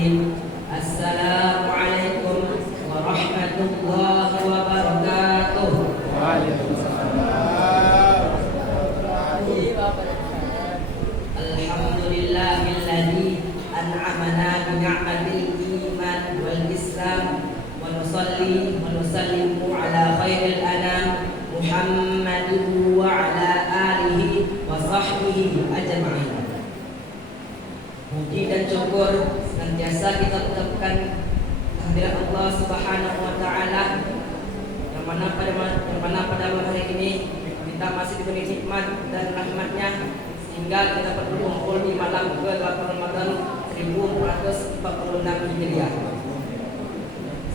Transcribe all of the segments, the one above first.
الرحيم. السلام عليكم ورحمة الله وبركاته. الحمد لله الذي أنعمنا بنعمة الإيمان والإسلام، ونصلي ونسلم على خير الأنام محمد وعلى آله وصحبه أجمعين. Puji dan syukur senantiasa kita ucapkan kehadirat Allah Subhanahu wa taala yang mana pada hari ini kita masih diberi nikmat dan rahmatnya sehingga kita berkumpul di malam ke-8 Ramadan 1446 Hijriah.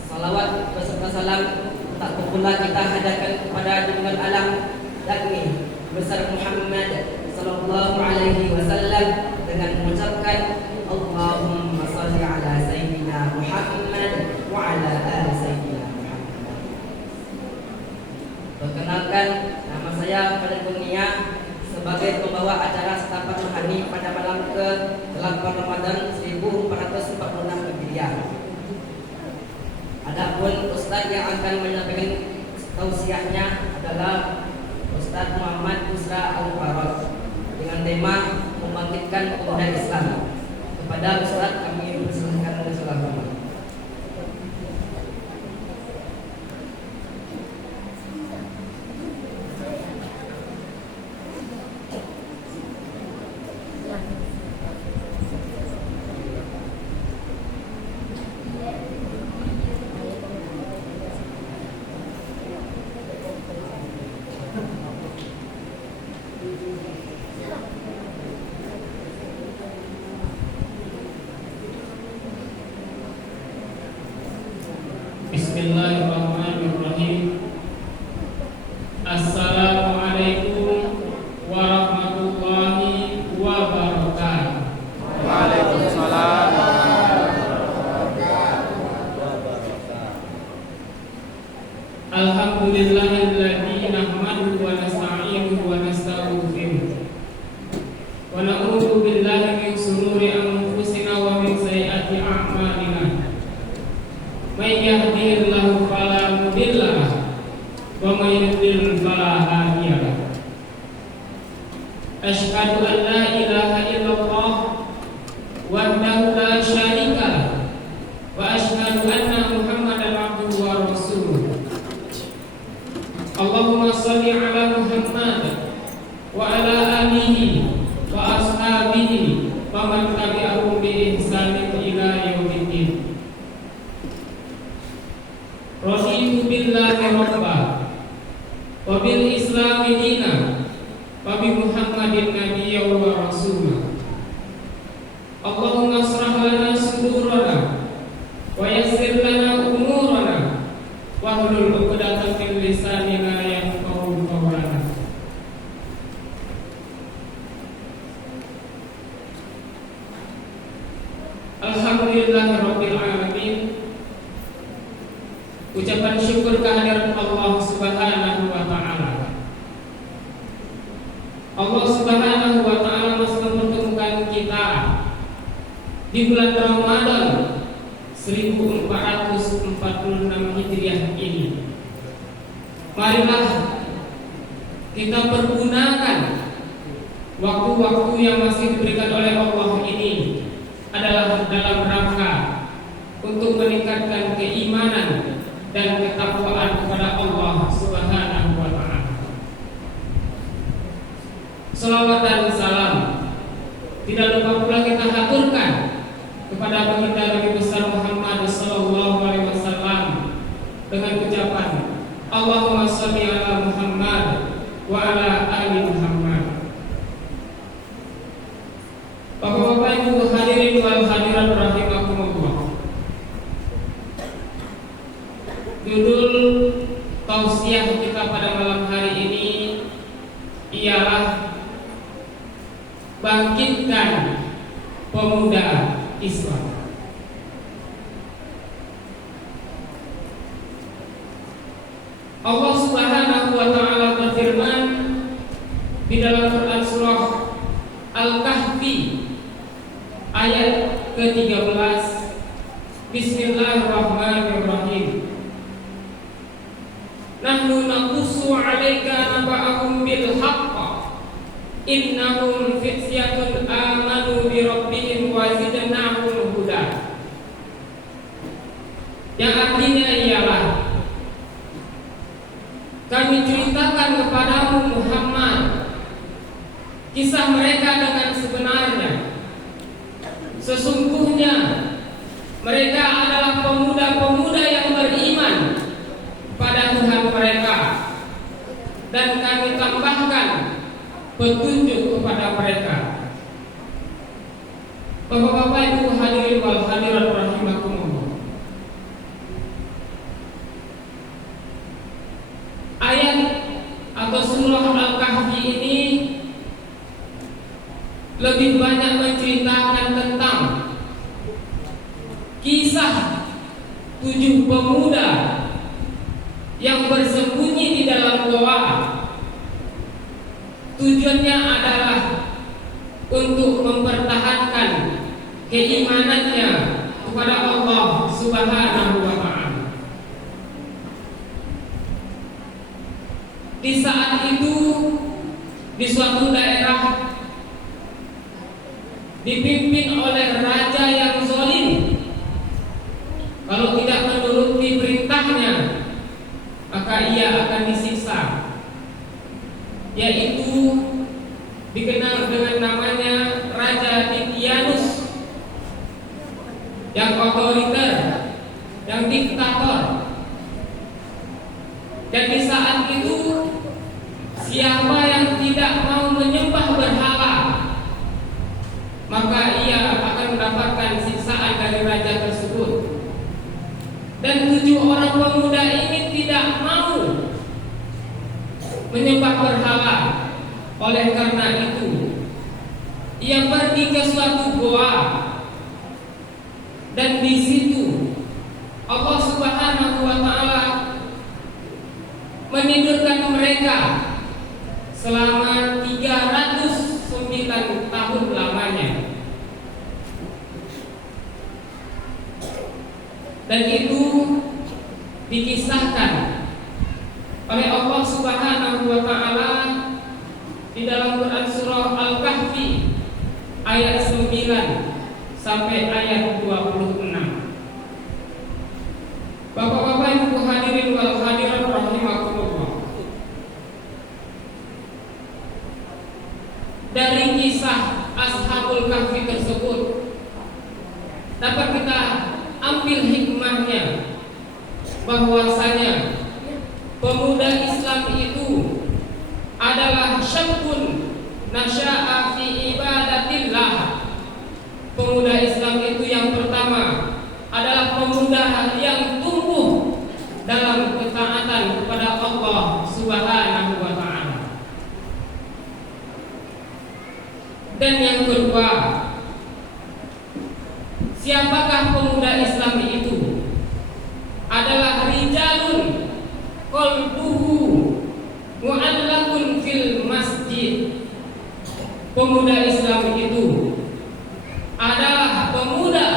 Salawat beserta salam tak pula kita hadirkan kepada junjungan alam yakni besar Muhammad sallallahu alaihi wasallam dengan mengucapkan Allahumma salli ala sayyidina Muhammad wa ala ali sayyidina Muhammad. Perkenalkan, nama saya pada dunia sebagai pembawa acara setapak rohani pada malam ke-8 Ramadan 1446 Hijriah. Adapun Ustaz yang akan menyampaikan tausiahnya adalah Ustaz Muhammad Busra Al-Farad dengan tema membangkitkan pemuda Islam. Kepada Ustaz kami persilakan dengan salam hormat. Bismillahirrahmanirrahim. Assalamualaikum warahmatullahi wabarakatuh. Waalaikumsalam. Alhamdulillahilladzi nahmaduhu wa nasta'inuhu wa nastaghfiruh. Wa na'udzu billahi min shururi anfusina wa min sayyiati a'malina. May yahdihillahu fala mudilla lahu wa may yudlil fala hadiya lahu. Asyhadu an la ilaha illallah wahdahu la syarika lahu wa asyhadu anna Muhammadan abduhu wa rasuluh. Allahumma shalli ala Muhammad wa ala alihi wa ashabihi wa man tabi'ahum bi ihsanin ila yaumiddin. Raditu billahi rabba wa bil islami dina wa bi Muhammadin nabiyya wa rasula. Allahumma shrah lana sudurana wa yassir lana umurana wa hlul 'uqdatam min lisanina yafqahu qawlana. Alhamdulillahirabbil alamin. Ucapan syukur kehadirat Allah Subhanahu wa taala. Allah Subhanahu wa taala masih mempertemukan kita di bulan Ramadan 1446 Hijriah ini. Marilah kita pergunakan waktu-waktu yang masih diberikan oleh Allah ini adalah dalam rangka untuk meningkatkan keimanan dan ketakwaan kepada Allah Subhanahu wa taala. Salawat dan salam tidak lupa pula kita haturkan kepada baginda Nabi besar Muhammad sallallahu alaihi wasallam dengan ucapan Allahumma shalli ala Muhammad wa ala ali Muhammad. Bapak-bapak Ibu hadirin wal hadirat rahimakumullah. Judul tausiah kita pada malam hari ini ialah bangkitkan pemuda Islam. Allah Subhanahu wa taala berfirman di dalam Quran surah Al-Kahfi ayat ke-13 Bismillahirrahmanirrahim. Nahnu naqussu 'alaika naba'ahum bil haqq. Innahum fityatun amanu bi rabbihim wa zidnahum huda. Yang artinya ialah kami ceritakan kepadamu Muhammad kisah mereka dengan sebenarnya. Sesungguhnya mereka adalah pemuda-pemuda yang beriman pada Tuhan mereka, dan kami tambahkan petunjuk kepada mereka. Bapak-bapak, Ibu hadirin wal hadirat rahimakumullah. Ayat atau surah Al-Kahfi ini lebih banyak menceritakan tentang kisah 7 pemuda yang bersembunyi di dalam goa. Tujuannya adalah untuk mempertahankan keimanannya kepada Allah Subhanahu wa ta'ala. Di saat itu, di suatu daerah dipimpin oleh raja yang zalim. Kalau tidak menuruti perintahnya, maka ia akan disiksa, yaitu dikenal dengan namanya Raja Titianus, yang otoriter, yang diktator. Dan di saat itu, siapa yang tidak mau menyembah berhala, maka ia akan mendapatkan siksaan dari raja tersebut. Dan 7 orang pemuda ini tidak mau menyembah berhala. Oleh karena itu, ia pergi ke suatu goa, dan di situ Allah Subhanahu wa ta'ala menidurkan mereka selama 309 tahun lamanya. Dan itu dikisahkan oleh Allah Subhanahu wa ta'ala di dalam Quran surah Al-Kahfi ayat 9 sampai ayat 26. Bapak-bapak, Ibu hadirin wal hadirat rahimakumullah. Dari kisah Ashabul Kahfi tersebut dapat kita ambil hikmahnya, bahwasanya pemuda Islam itu adalah syabun nasya'a fi ibadatillah. Pemuda Islam itu yang pertama adalah pemuda yang tumbuh dalam ketaatan kepada Allah Subhanahu wa ta'ala. Dan yang kedua, siapakah pemuda Islam itu? Adalah rijalun qalbuhu mu'allaqun fil masjid. Pemuda Islam itu adalah pemuda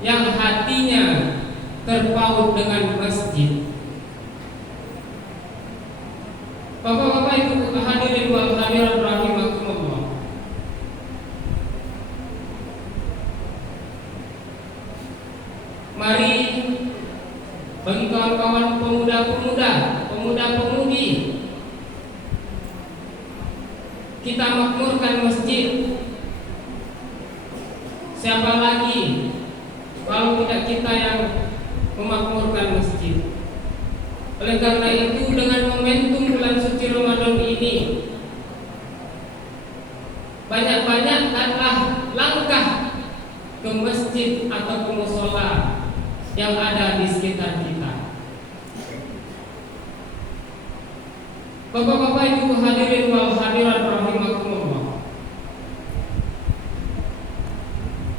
yang hatinya terpaut dengan masjid. Bapak-bapak, Ibu hadirin wal hadirat rahimakumullah. Mari bagi kawan-kawan pemuda-pemuda, pemuda-pemudi, kita makmurkan masjid. Siapa lagi kalau tidak kita yang memakmurkan masjid? Oleh karena itu, dengan momentum bulan suci Ramadan ini, banyak-banyakkanlah langkah ke masjid atau ke mushola yang ada di sekitar kita. Bapak-bapak, Ibu hadirin wal hadirat rahimakumullah.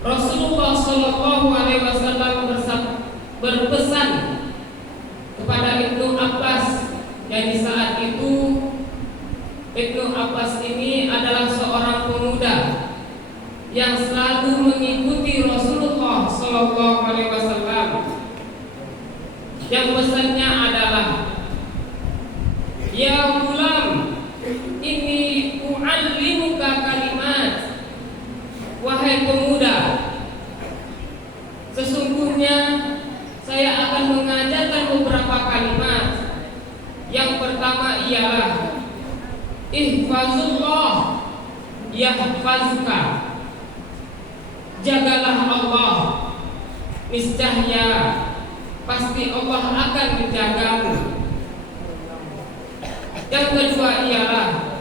Rasulullah sallallahu alaihi wasallam berpesan kepada Ibnu Abbas, yang di saat itu Ibnu Abbas ini adalah seorang pemuda yang selalu mengikuti Rasulullah sallallahu alaihi wasallam ihfazullah yahfazka. Jagalah Allah, niscaya pasti Allah akan menjagamu. Yang kedua ialah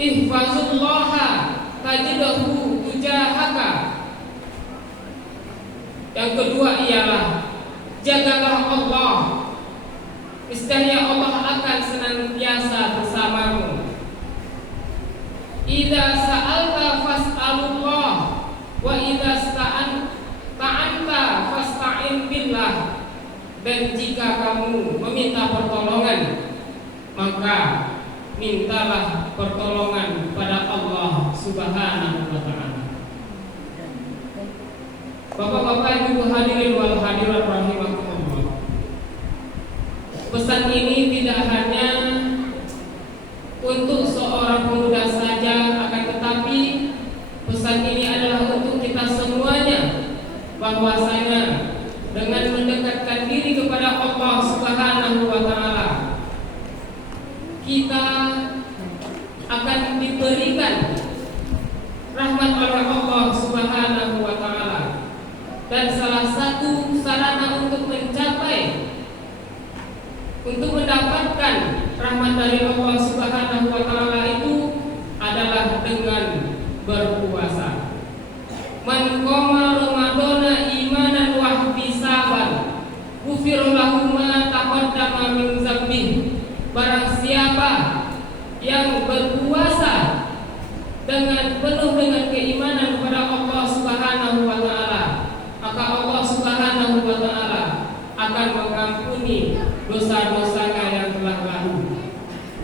ihfazullaha tajidhu tujahaka. Yang kedua ialah jagalah Allah, niscaya Allah akan senantiasa bersamamu. Idza sa'alta fas'alullah wa idza ta'anta fasta'in billah. Dan jika kamu meminta pertolongan, maka mintalah pertolongan pada Allah Subhanahu wa ta'ala. Bapak-bapak, Ibu hadirin wal hadirat rahimakumullah. Pesan ini tidak hanya untuk seorang pemuda saja, akan tetapi pesan ini adalah untuk kita semuanya, bahwasanya dengan mendekatkan diri kepada Allah Subhanahu wa ta'ala, kita akan diberikan rahmat oleh Allah Subhanahu wa ta'ala. Dan salah satu sarana untuk mendapatkan rahmat dari Allah Subhanahu wa ta'ala itu adalah dengan berpuasa. Man qama ramadhana imanan wa ihtisaban ghufira lahu ma taqaddama min dzambih. Barang siapa yang berpuasa dengan penuh dengan keimanan kepada Allah Subhanahu wa ta'ala, maka Allah Subhanahu wa ta'ala akan mengampuni dosa-dosanya yang telah lalu.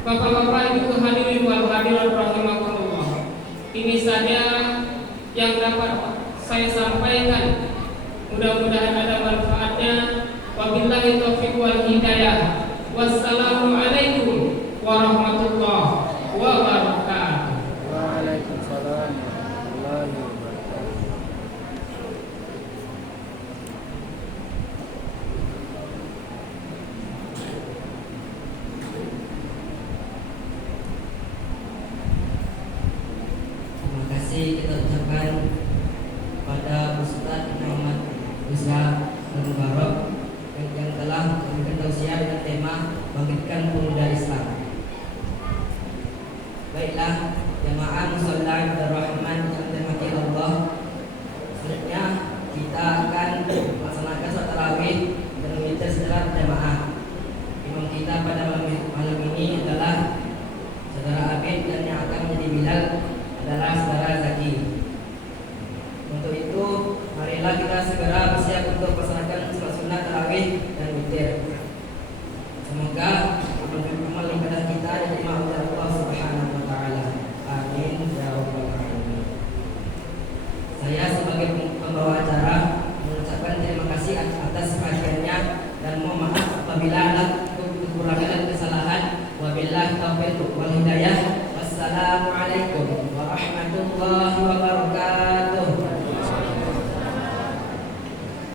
Bapak-bapak, Ibu hadirin wal hadirat rahimakumullah, ini saja yang dapat saya sampaikan. Mudah-mudahan ada manfaatnya. Wabillahi taufiq wal hidayah. Wassalamualaikum warahmatullahi wabarakatuh. Waalaikumsalam warahmatullahi wabarakatuh. Terima kasih kita ucapkan pada Ustaz Muhammad Isra Al-Mubarak yang telah memberikan tausiah dengan tema Bangkitkan Pemuda Islam. Baiklah, jamaah musalla Rahman yang dirahmati Allah, selanjutnya kita akan melaksanakan sholat tarawih dan witir secara berjamaah. Imam kita pada malam ini adalah saudara Abid, dan yang akan menjadi Bilal adalah saudara Zaki. Untuk itu, marilah kita segera